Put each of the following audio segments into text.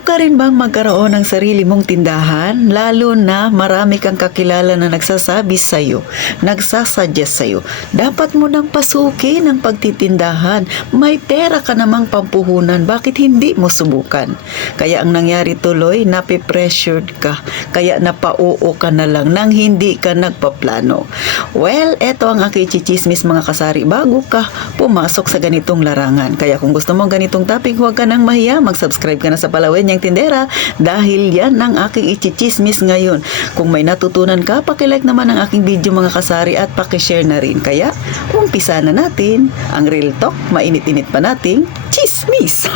Pangarap ka rin bang magkaroon ng sarili mong tindahan? Lalo na marami kang kakilala na nagsasabi sa'yo, nagsasuggest sa'yo, dapat mo nang pasukin ang pagtitindahan. May pera ka namang pampuhunan, bakit hindi mo subukan? Kaya ang nangyari tuloy, nape-pressured ka, kaya napauo ka na lang nang hindi ka nagpaplano. Well, eto ang aking chichismis mga kasari bago ka pumasok sa ganitong larangan. Kaya kung gusto mong ganitong topic, huwag ka nang mahiya, mag-subscribe ka na sa Palawin Niyang Tindera dahil yan ang aking ichichismis ngayon. Kung may natutunan ka, pakilike naman ang aking video mga kasari at pakishare na rin. Kaya, umpisa na natin ang Real Talk, mainit-init pa nating chismis.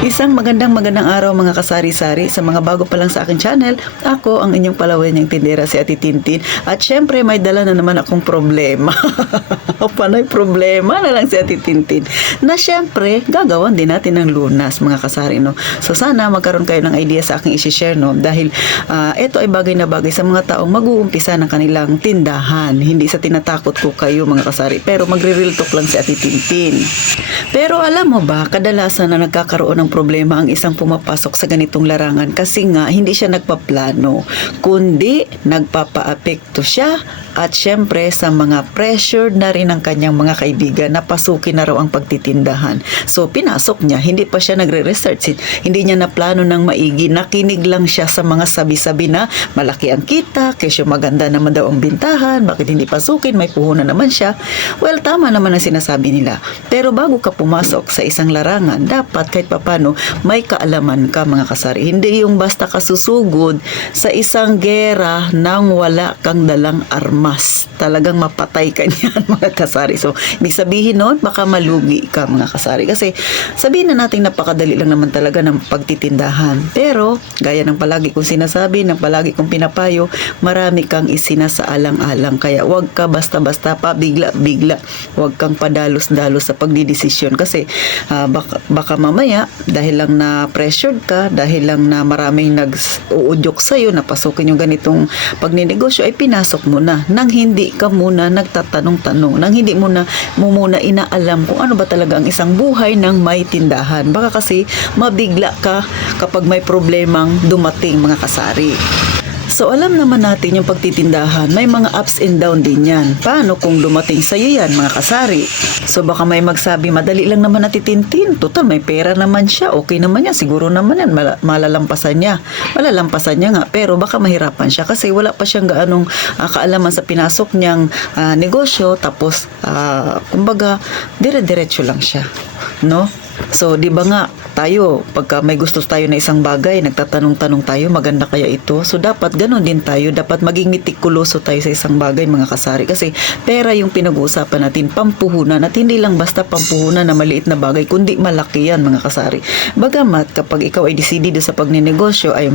Isang magandang araw mga kasari-sari. Sa mga bago pa lang sa aking channel, ako ang inyong Palawin Niyang Tindera, si Ate Tintin. At syempre, may dala na naman akong problema. Panay problema na lang si Ate Tintin. Na syempre, gagawan din natin ng lunas mga kasari, no? So sana magkaroon kayo ng idea sa aking isi-share, no? Dahil ito ay bagay na bagay sa mga taong mag-uumpisa ng kanilang tindahan. Hindi sa tinatakot ko kayo mga kasari, pero magre-real talk lang si Ate Tintin. Pero alam mo ba, kadalasan na nagkakaroon ng problema ang isang pumapasok sa ganitong larangan kasi nga hindi siya nagpaplano, kundi nagpapaapekto siya at syempre sa mga pressured na rin ng kanyang mga kaibigan na pasukin na raw ang pagtitindahan. So pinasok niya, hindi pa siya nagre-research, hindi niya na plano ng maigi, nakinig lang siya sa mga sabi-sabi na malaki ang kita, kesyo maganda naman daw ang bintahan, bakit hindi pasukin, may puhunan naman siya. Well, tama naman ang sinasabi nila. Pero bago ka pumasok sa isang larangan, dapat kahit papano may kaalaman ka mga kasari. Hindi yung basta kasusugod sa isang gera nang wala kang dalang armas. Talagang mapatay ka niyan mga kasari. So, ibig sabihin nun, baka malugi ka mga kasari. Kasi sabihin na natin napakadali lang naman talaga ng pagtitindahan. Pero, gaya ng palagi kong sinasabi, ng palagi kong pinapayo, marami kang isinasaalang-alang. Kaya wag ka basta-basta pa, bigla-bigla. Wag kang padalos-dalos sa pagdidesisyon. Kasi baka mamaya, dahil lang na pressured ka, dahil lang na maraming nag-uudyok sa'yo, napasukin yung ganitong pagninegosyo, ay pinasok mo na nang hindi ka muna nagtatanong-tanong, nang hindi mo muna inaalam kung ano ba talaga ang isang buhay ng may tindahan. Baka kasi mabigla ka kapag may problemang dumating mga kasari. So alam naman natin yung pagtitindahan, may mga ups and down din yan. Paano kung dumating sa'yo yan mga kasari? So baka may magsabi, madali lang naman natitintin. Total, may pera naman siya. Okay naman yan. Siguro naman yan. Malalampasan niya. Malalampasan niya nga. Pero baka mahirapan siya kasi wala pa siyang gaanong kaalaman sa pinasok niyang negosyo. Tapos, kumbaga, dire-diretso lang siya. No? So, di ba nga, tayo, pagka may gusto tayo na isang bagay, nagtatanong-tanong tayo, maganda kaya ito? So, dapat ganun din tayo. Dapat maging mitikuloso tayo sa isang bagay, mga kasari. Kasi, pera yung pinag-uusapan natin, pampuhunan. At hindi lang basta pampuhunan na maliit na bagay, kundi malaki yan, mga kasari. Bagamat, kapag ikaw ay decidido sa pagninegosyo, ay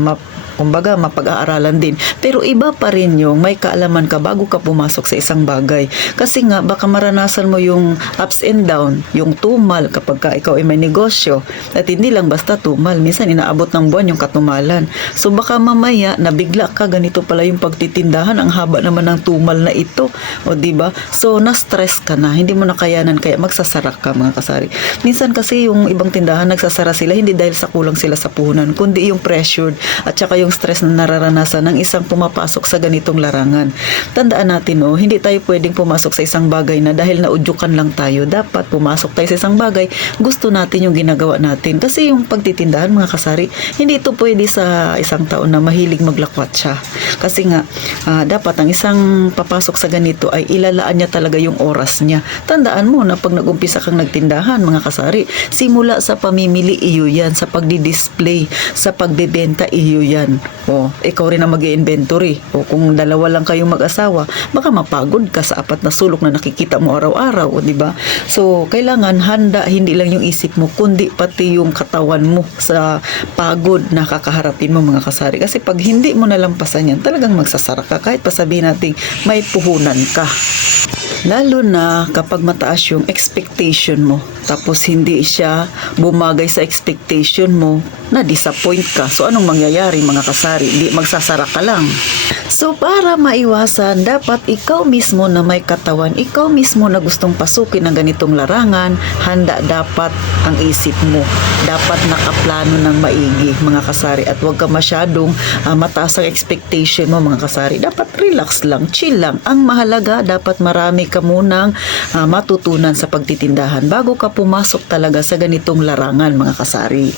kumbaga, mapag-aaralan din. Pero iba pa rin yung may kaalaman ka bago ka pumasok sa isang bagay. Kasi nga, baka maranasan mo yung ups and down, yung tumal kapag ka ikaw ay may negosyo. At hindi lang basta tumal. Minsan, inaabot ng buwan yung katumalan. So, baka mamaya, nabigla ka, ganito pala yung pagtitindahan. Ang haba naman ng tumal na ito. O, diba? So, na-stress ka na. Hindi mo nakayanan, kaya magsasara ka, mga kasari. Minsan kasi yung ibang tindahan, nagsasara sila, hindi dahil sa kulang sila sa puhunan, kundi yung pressured at saka yung stress na nararanasan ng isang pumapasok sa ganitong larangan. Tandaan natin, hindi tayo pwedeng pumasok sa isang bagay na dahil naudyukan lang tayo. Dapat pumasok tayo sa isang bagay, gusto natin yung ginagawa natin. Kasi yung pagtitindahan, mga kasari, hindi ito pwede sa isang taon na mahilig maglakwat siya. Kasi nga, dapat ang isang papasok sa ganito ay ilalaan niya talaga yung oras niya. Tandaan mo na pag nag-umpisa kang nagtindahan, mga kasari, simula sa pamimili, iyo yan. Sa pagdi-display, sa pagbebenta, iyo yan. O, ikaw rin ang mag-i-inventory. O, kung dalawa lang kayong mag-asawa, baka mapagod ka sa apat na sulok na nakikita mo araw-araw, o, diba? So, kailangan handa, hindi lang yung isip mo, kundi pati yung katawan mo sa pagod na kakaharapin mo, mga kasari. Kasi pag hindi mo nalampasan yan, talagang magsasara ka. Kahit pa sabihin natin, may puhunan ka. Lalo na kapag mataas yung expectation mo, tapos hindi siya bumagay sa expectation mo, na-disappoint ka. So, anong mangyayari mga kasari? Di magsasara ka lang. So, para maiwasan, dapat ikaw mismo na may katawan, ikaw mismo na gustong pasukin ng ganitong larangan, handa dapat ang isip mo. Dapat nakaplano ng maigi, mga kasari. At huwag ka masyadong mataas ang expectation mo, mga kasari. Dapat relax lang, chill lang. Ang mahalaga, dapat marami ka munang matutunan sa pagtitindahan bago ka pumasok talaga sa ganitong larangan, mga kasari.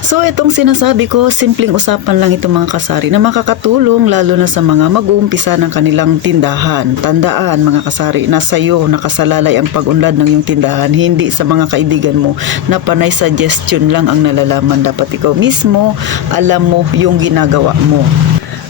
So, itong sinasabi ko, simpleng usapan lang itong mga kasari na makakatulong lalo na sa mga mag-uumpisa ng kanilang tindahan. Tandaan, mga kasari, na sa'yo nakasalalay ang pag-unlad ng iyong tindahan, hindi sa mga kaibigan mo na panay suggestion lang ang nalalaman. Dapat ikaw mismo, alam mo yung ginagawa mo.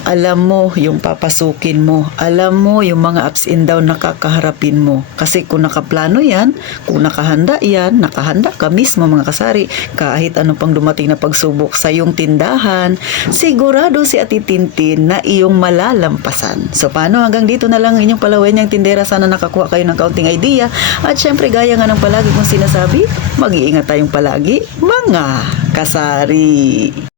Alam mo yung papasukin mo. Alam mo yung mga ups and down na kakaharapin mo. Kasi kung nakaplano yan, kung nakahanda yan, nakahanda ka mismo, mga kasari. Kahit ano pang dumating na pagsubok sa iyong tindahan, sigurado si Ate Tintin na iyong malalampasan. So paano, hanggang dito na lang inyong Palawen niyang tindera. Sana nakakuha kayo ng kaunting idea. At syempre, gaya nga ng palagi kong sinasabi, mag-iingat tayong palagi, mga kasari.